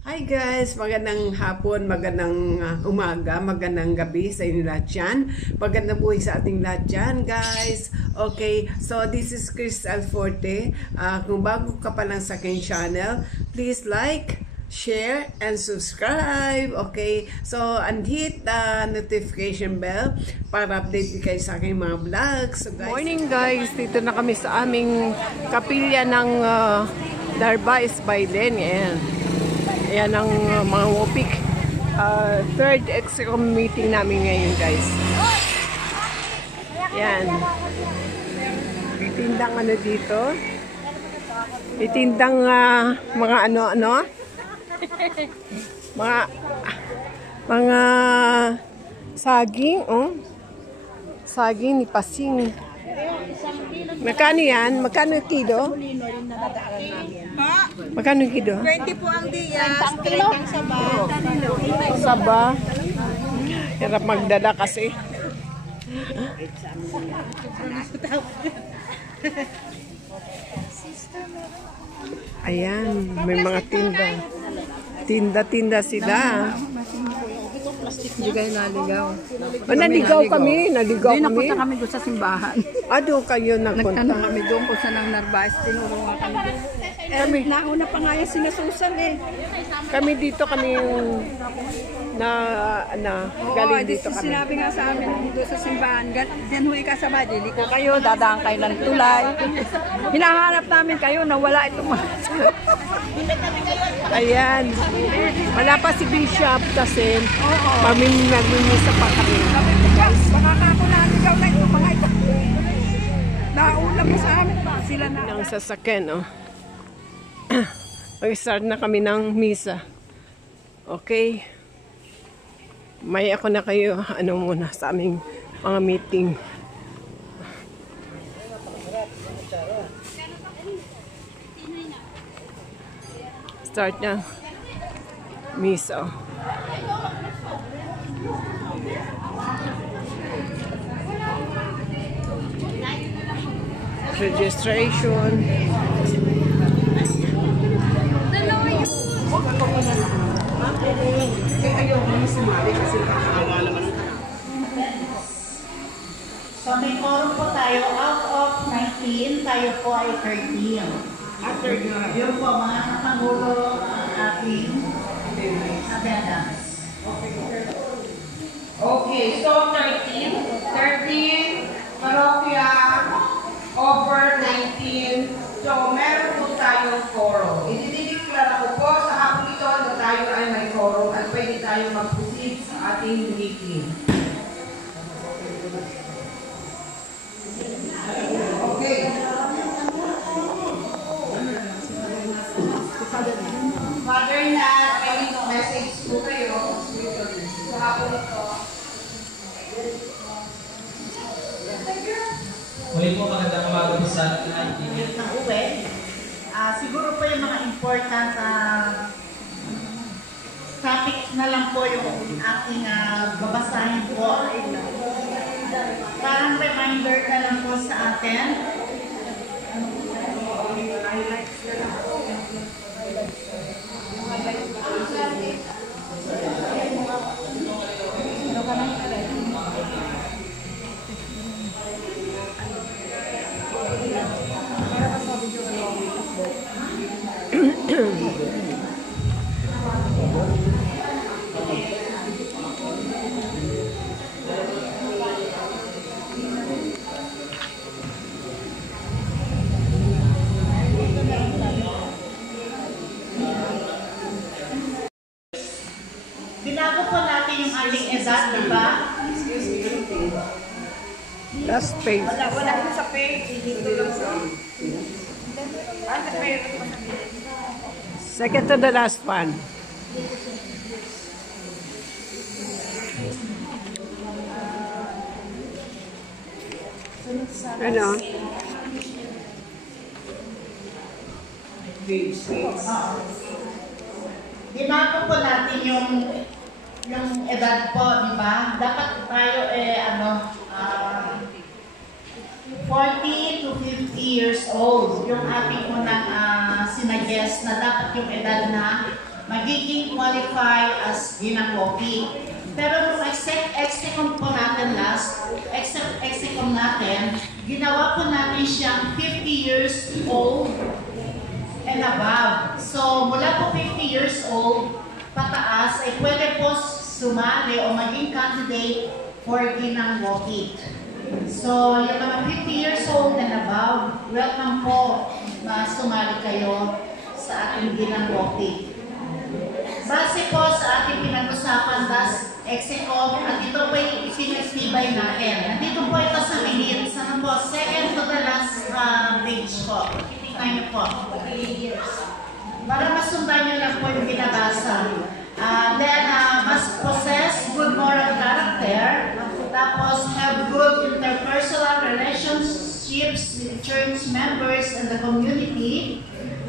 Hi guys! Magandang hapon, magandang umaga, magandang gabi sa inyo lahat dyan. Magandang buhay sa ating lahat dyan guys. Okay, so this is Chris Alforte. Kung bago ka pa lang sa aking channel, please like, share, and subscribe. Okay, so and hit the notification bell para update kayo sa aking mga vlogs. So, guys, morning guys! Dito na kami sa aming kapilya ng Darbais by Len. Ayan ang mga WOPIC. Third EXCOM meeting namin ngayon guys. Ayan. Itindang ano dito. Itindang mga ano-ano. mga saging. Oh. Saging ni Pasing. Magkano yan? Magkano kilo? Magkano kilo? 20 po ang diya. 30 ang saba. Saba. Hirap magdala kasi. Ayan, may mga tinda. Tinda-tinda sila. Hindi kayo naligaw. Naligaw kami. Naligaw kami. Napunta kami doon sa simbahan. Doon kayo nagpunta. Nagtanong kami doon kung saan ang Narbais. Tinuro nga kami doon. Nauna pa nga yung sinasusan eh. Kami dito kami galing dito kami. Sinabi nga sa amin doon sa simbahan, yan huwi ka sa badi, liko kayo, dadaan kayo ng tulay. Hinahanap namin kayo na wala itong mga. Ayan. Wala pa si Bishop kasi mamimisa pa kami. Baka ako naligaw na ito mga ito. Nauna pa sa amin pa sila na. Ang sasakyan, oh. Mag-start na kami ng misa. Okay. May ako na kayo, ano muna sa aming mga meeting. Start na. Misa. Registration. So may quorum po tayo, out of 19, tayo po ay 13. Yun po, mga kapangulo ating attendance. Okay, so 13, parokya, over 19, so meron po tayong quorum. Idideklara ko po sa hapon ito na tayo ay may quorum at pwede tayo mag-proceed sa ating meeting. Okay. Father na, may message po kayo sa hapon ito. Muli po magandang umaga po sa lahat. Ng uwi. Siguro po yung mga important topics na lang po yung aking babasahin po. Parang reminder na lang po sa atin. Binago po natin yung ating edad, di ba? Last page. Wala ko sa page. Dito lang sa. Second to the last one. Ano? Binago po natin yung edad po, di ba? Dapat tayo 40 to 50 years old. Yung ating unang sinuggest na dapat yung edad na magiging qualify as ginangwoki. Pero nung execom po natin execom natin, ginawa po natin siyang 50 years old and above. So, mula po 50 years old, pataas, ay pwede po sumali o maging candidate for ginangwoki. So, yung mga 50 years old and above, welcome po na sumali kayo sa ating ginangwoki. Base po sa ating pinag-usapan, das execom, at ito po yung isinagtibay natin. Nandito po ito sa minutes, ano po, second to the last page po. Titignan niyo po. Para masundan niyo lang po yung binabasa. Then, must possess good moral character, tapos have good interpersonal relationships with church members and the community,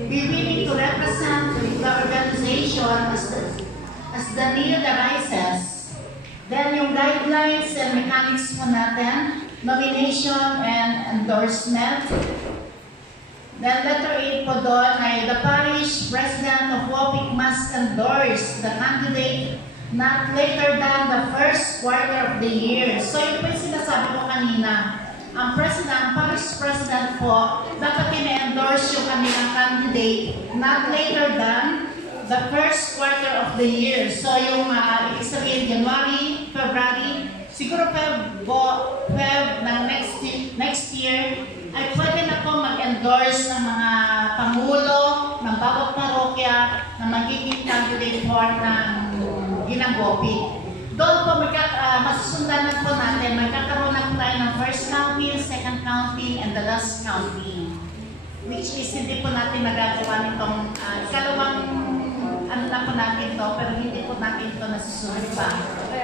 be willing to represent the organization as the need arises. Then yung guidelines and mechanics po natin, nomination and endorsement. Then letter 8 po doon ay the parish president of WOPIC must endorse the candidate not later than the first quarter of the year. So yun po yung sinasabi ko kanina. Ang parish president po, dapat ina-endorse yung kanilang candidate not later than the first quarter of the year. So yung ibig sabihin January, February, siguro Feb ng next year, ay pwede na po mag-endorse ng mga pangulo ng bawat parokya na magiging candidate for ng ginangwoki. Doon po masusundan na po natin, magkakaroon na po tayo ng first counting, second counting, and the last counting. Which is hindi po natin nagagawa nitong ikalawang ano na po natin to, pero hindi po natin ito nasusunod pa.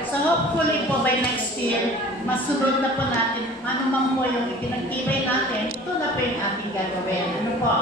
So hopefully po by next year, masunod na po natin ano man po yung itinagtibay natin, ito na po yung ating gagawin. Ano po?